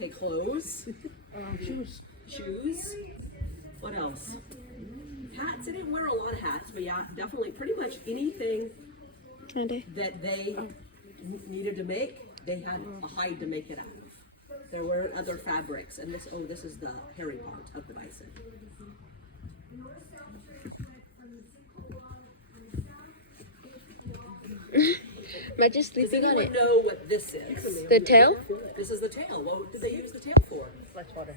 Okay, clothes. Shoes. Shoes. What else? Hats. They didn't wear a lot of hats, but yeah, definitely pretty much anything that they needed to make, they had a hide to make it out of. There were other fabrics, and this is the hairy part of the bison. Am I just Does sleeping on anyone it? know what this is? The tail? This is the tail. What did they use the tail for? Flesh water.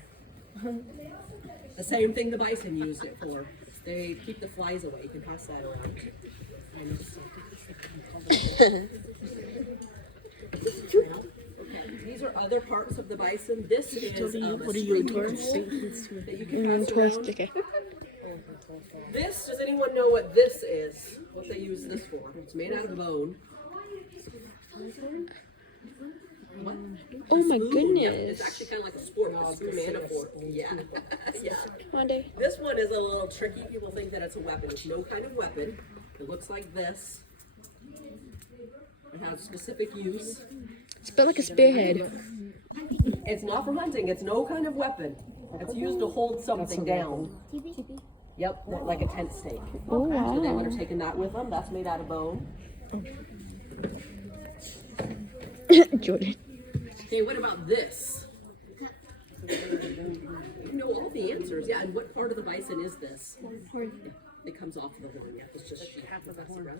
The same thing the bison used it for. They keep the flies away. You can pass that around. Okay, these are other parts of the bison. This is What are you, Taurus? that you can pass Twist, around. okay. This, does anyone know what this is? What they use this for? It's made out of bone. What? Oh my Spoon. Yep, goodness. it's actually kind of like a sport. A spoon and a fork. Yeah. Yeah. One day. This one is a little tricky. People think that it's a weapon. It's no kind of weapon. It looks like this. It has specific use. It's built like a spearhead. It's not for hunting. It's no kind of weapon. It's used to hold something down. Yep, like a tent stake. Oh So they wow. would have taken that with them. That's made out of bone. Jordan. Okay, what about this? You know all the answers. Yeah, and what part of the bison is this? Yeah, it comes off the horn. Yeah, it's just half of the horn. And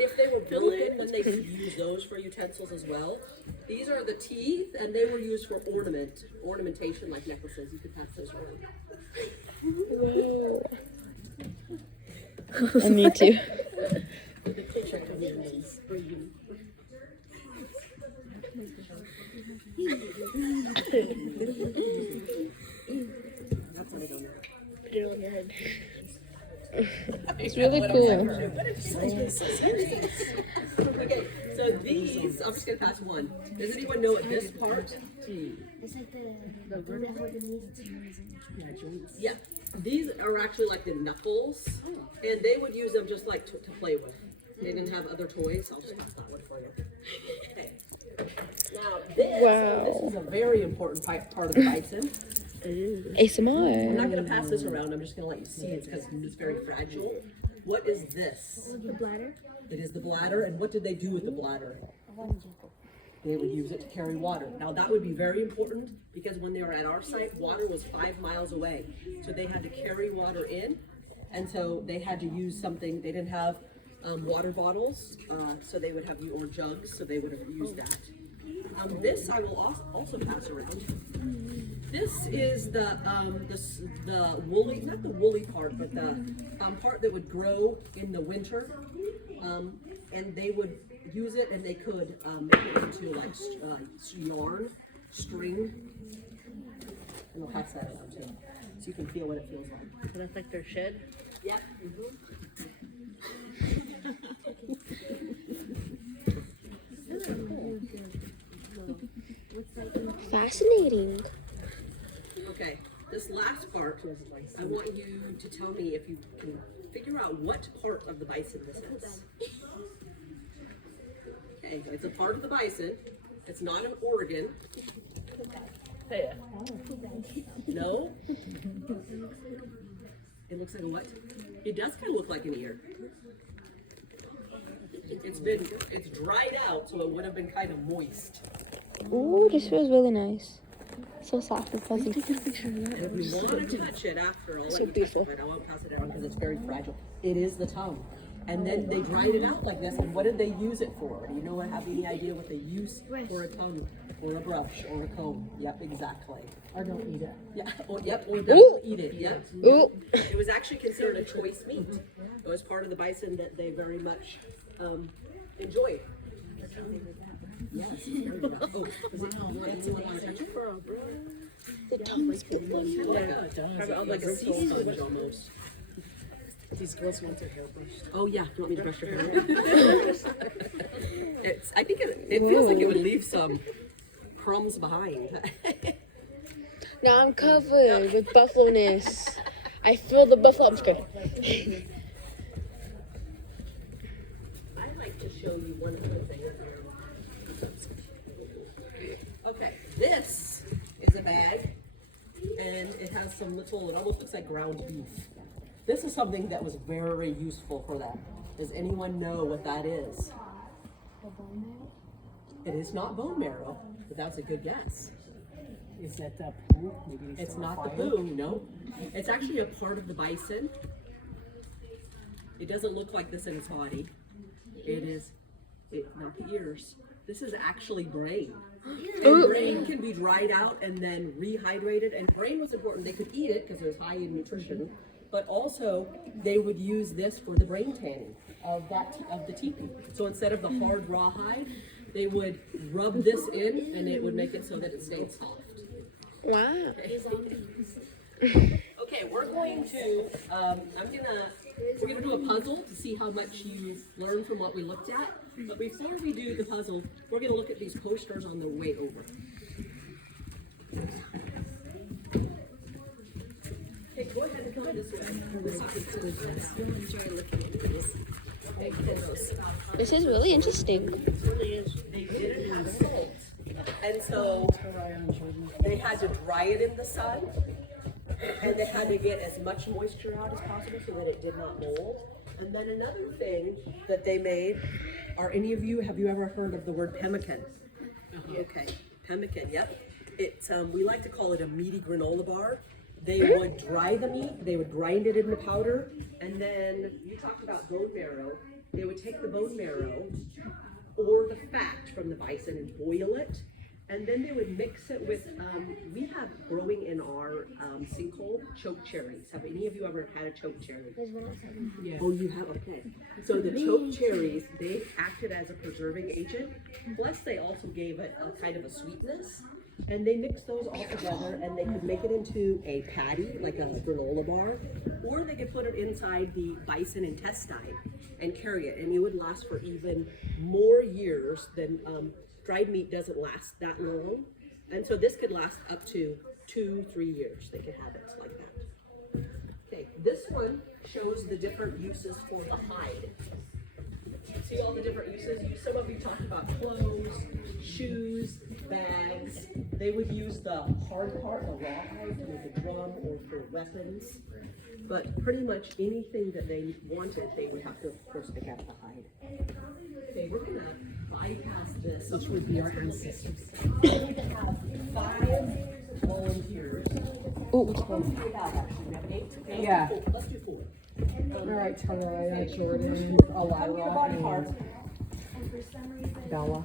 if they were broken, then they could use those for utensils as well. These are the teeth, and they were used for ornamentation, like necklaces. You could pass those around. I need to. Put it on your head. It's really cool. Okay, so these, I'm just gonna pass one. Does anyone know what this part? It's like the glue that hold the knees. Yeah, these are actually like the knuckles, and they would use them just like to play with. They didn't have other toys. I'll just pass that one for you. Okay. Now this is a very important part of the bison. I'm not ASMR. going to pass this around. I'm just going to let you see it because it's very fragile. What is this? The bladder. It is the bladder. And what did they do with the bladder? They would use it to carry water. Now that would be very important because when they were at our site, water was 5 miles away. So they had to carry water in. And so they had to use something. They didn't have water bottles, so they would have or jugs, so they would have used that. This I will also pass around. This is the woolly, not the woolly part, but the part that would grow in the winter, and they would use it, and they could make it into like yarn, string, and I'll pass that around too, so you can feel what it feels like. So that's like their shed. Yeah. Fascinating. Okay, this last part, I want you to tell me if you can figure out what part of the bison this is. Okay, it's a part of the bison. It's not an organ. Hey, No? It looks like a what? It does kind of look like an ear. It's dried out, so it would have been kind of moist. Ooh, this feels really nice. So soft and fuzzy. If you want to touch it after, I'll let So you touch beautiful. it, but I won't pass it down because it's very fragile. It is the tongue. And then they dried it out like this, and what did they use it for? Do you know have any idea what they use for a tongue, or a brush, or a comb? Yep, exactly. or don't eat it. Yeah, or, yep, or definitely eat it, yep. Ooh. It was actually considered a choice meat. It was part of the bison that they very much enjoyed. Yes. Oh, does anyone want to touch it? The tongue's built Like a sea sponge almost. These girls want their hair brushed. Oh yeah, do you want me to brush your hair? I think it feels like it would leave some crumbs behind. Now I'm covered with buffalo-ness. I feel the buffalo. I'm just kidding. I'd like to show you one other thing. Okay, this bag, and it has some little, it almost looks like ground beef. This is something that was very useful for them. Does anyone know what that is? The bone marrow? It is not bone marrow, but that's a good guess. Is that the poo? Maybe they It's start not the fire? boo, no. It's actually a part of the bison. It doesn't look like this in its body. Not the ears. This is actually brain. And brain can be dried out and then rehydrated. And brain was important. They could eat it because it was high in nutrition, but also they would use this for the brain tanning of the teepee. So instead of the hard rawhide, they would rub this in, and it would make it so that it stayed soft. Wow. Okay, we're going to do a puzzle to see how much you've learned from what we looked at. But before we do the puzzle, we're gonna look at these posters on the way over. Okay, go ahead and come this way. This is really interesting. They didn't have salt, and so they had to dry it in the sun, and they had to get as much moisture out as possible so that it did not mold. And then another thing that they made are, have you ever heard of the word pemmican? Okay, pemmican, yep. It's, we like to call it a meaty granola bar. They would dry the meat, they would grind it into powder, and then you talked about bone marrow. They would take the bone marrow or the fat from the bison and boil it, and then they would mix it with, we have growing in our sinkhole choke cherries. Have any of you ever had a choke cherry? Yeah. Oh, you have, okay. So the choke cherries, they acted as a preserving agent, plus they also gave it a kind of a sweetness. And they mixed those all together, and they could make it into a patty, like a granola bar, or they could put it inside the bison intestine and carry it, and it would last for even more years than, dried meat doesn't last that long. And so this could last up to 2-3 years. They could have it like that. Okay, this one shows the different uses for the hide. See all the different uses? Some of you talked about clothes, shoes, bags. They would use the hard part, the rawhide, to make a drum or for weapons. But pretty much anything that they wanted, they would have to, of course, pick out the hide. Okay, we're gonna bypass this. Which would be our ancestors. We need to have 5 volunteers. Oh, How many do we have, actually? We have 8? Okay, Yeah. Let's do 4. All right, Tara, Jordan, Come with your body parts. Alira, Bella.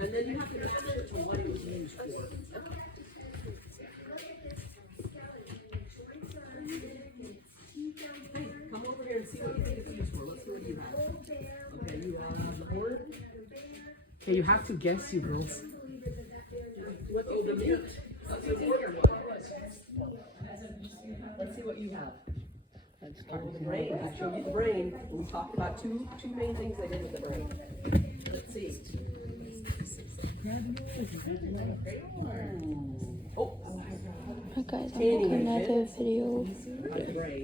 And then you have to match it to what it was used for. Hey, come over here and see what you think it's used for. Let's see what you have. Okay, you have the horn. Okay, you have to guess, you girls. What's the meat? Let's see what Let's see what you have. The brain. I showed you the brain. We talked about two main things they did with the brain. Let's see. Oh. Hi guys, I'm Tanning making another agent. video. Brain.